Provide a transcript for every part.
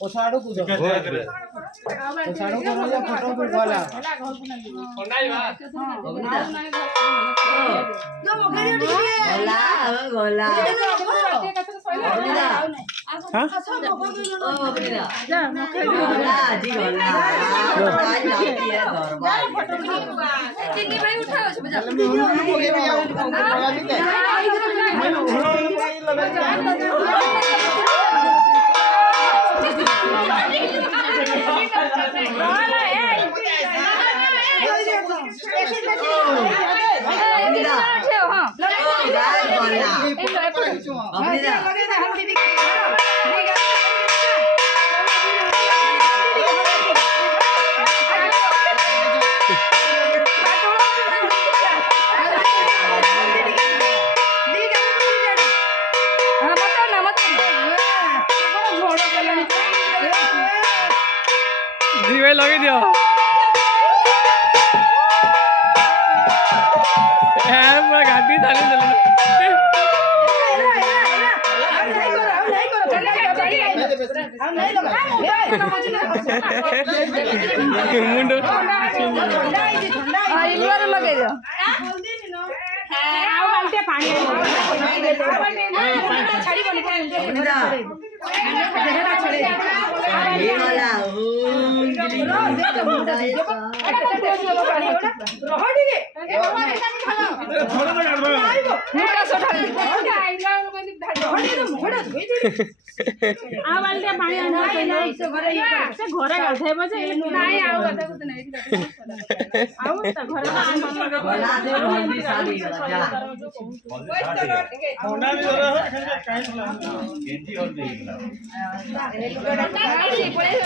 पोछाड़ो कूदो पोछाड़ो करो या फोटो को बोला कोंडाई बा गोला गोला हां गोला जी गोला चिन्नी भाई उठाओ सब जा लगे दियो पूरा घाटी चालू मुंड लगे दियो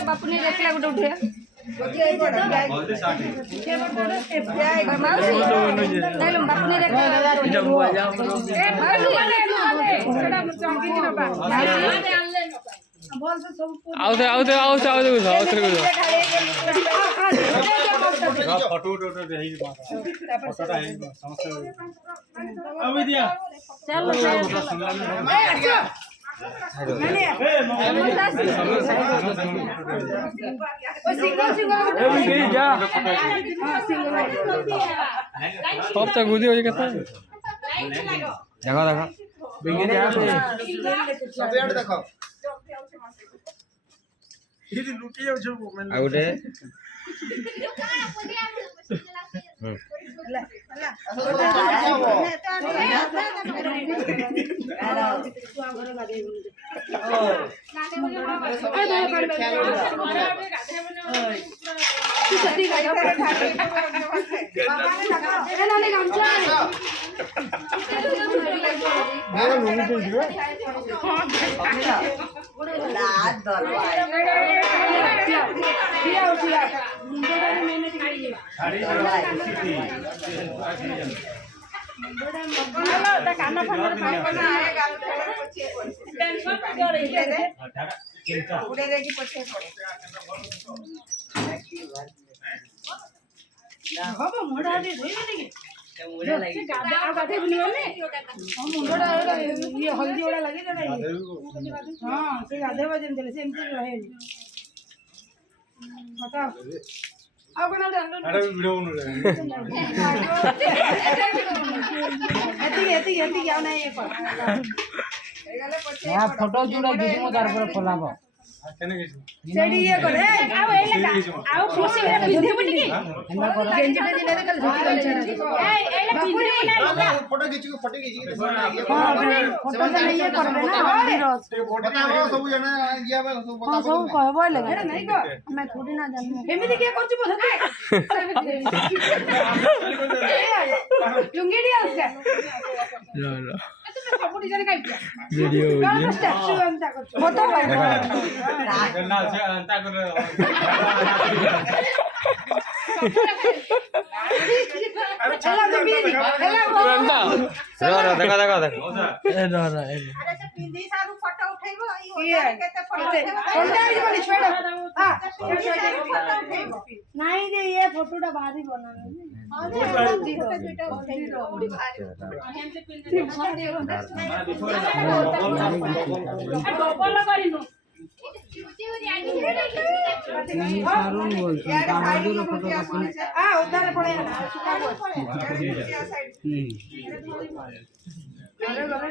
बापू ने देखला गोटे उठे गुदी हो देखा देखो हल्दी गुड़ा लगे हाँ से गाधे बजे से रहे अब बना दे अरे वीडियो बन रहा है एती क्या नहीं ये पर हां फोटो जुड़ा दिसमो तार पर फलाबो केने गेछ सेडी ये करे आउ एले आउ खुशी रे बिंधे बनी के हमरा कर गेंजी पे दिले कल झोटी ए एले बिंधे बना फोटो खींच के हां फोटो से नहीं ये करबे ना बताओ सब जना ये सब कहबो लगे नहीं को मैं थोड़ी ना जानू एमिति के करछु बोलते लुंगी डी आस का ला ला दी जने काट वीडियो हो गया स्टैचू अंता कर फोटो ना से अंता कर चला दे भी चला रंदा रो देखा देखा देखा ए रो अरे से पिंदी सारू फोटो उठेबो ई ये केते फोटो उठेबो फोटो ही बोली छोड़ हां फोटो उठेबो नहीं दे ये फोटोटा बाहर ही बनाना हां दे फोटो दुटा उठेबो डबल करिनो सारून बोलतो कामादूर फोटो कापून हां उधर पड़े ना अरे बाबा